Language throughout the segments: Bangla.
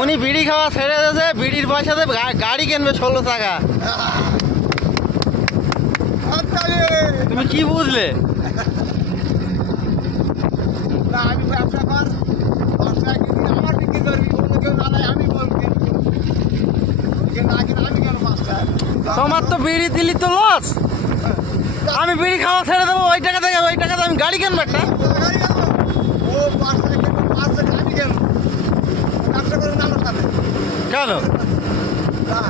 উনি বিড়ি খাওয়া ছেড়ে দিয়েছে, বিড়ির পয়সাতে গাড়ি কিনবে 16 টাকা। তুমি কি বুঝলে? আমি ব্যবসা কর, আমার বিক্রি করবি, অন্য কেউ জানাই আমি বলবি না, কিন্তু আমি কেন মাস্টার? তোমার তো বিড়ি দিলি তো লস। আমি বিড়ি খাওয়া ছেড়ে দেবো, ওই টাকাতে আমি গাড়ি কিনবো একটা। ও 5 টাকা কিনবো, 5 টাকা আমি কেন ব্যবসা করুন আমার সাথে? কেন? না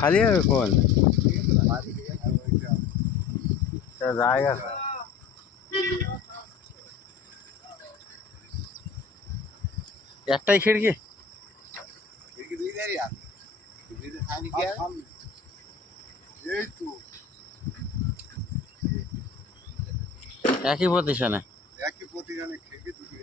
খালি হবে কোন জায়গা? একটাই খিড়কি। একই প্রতিষ্ঠানে। একই প্রতিষ্ঠানে খিড়কি দুটো।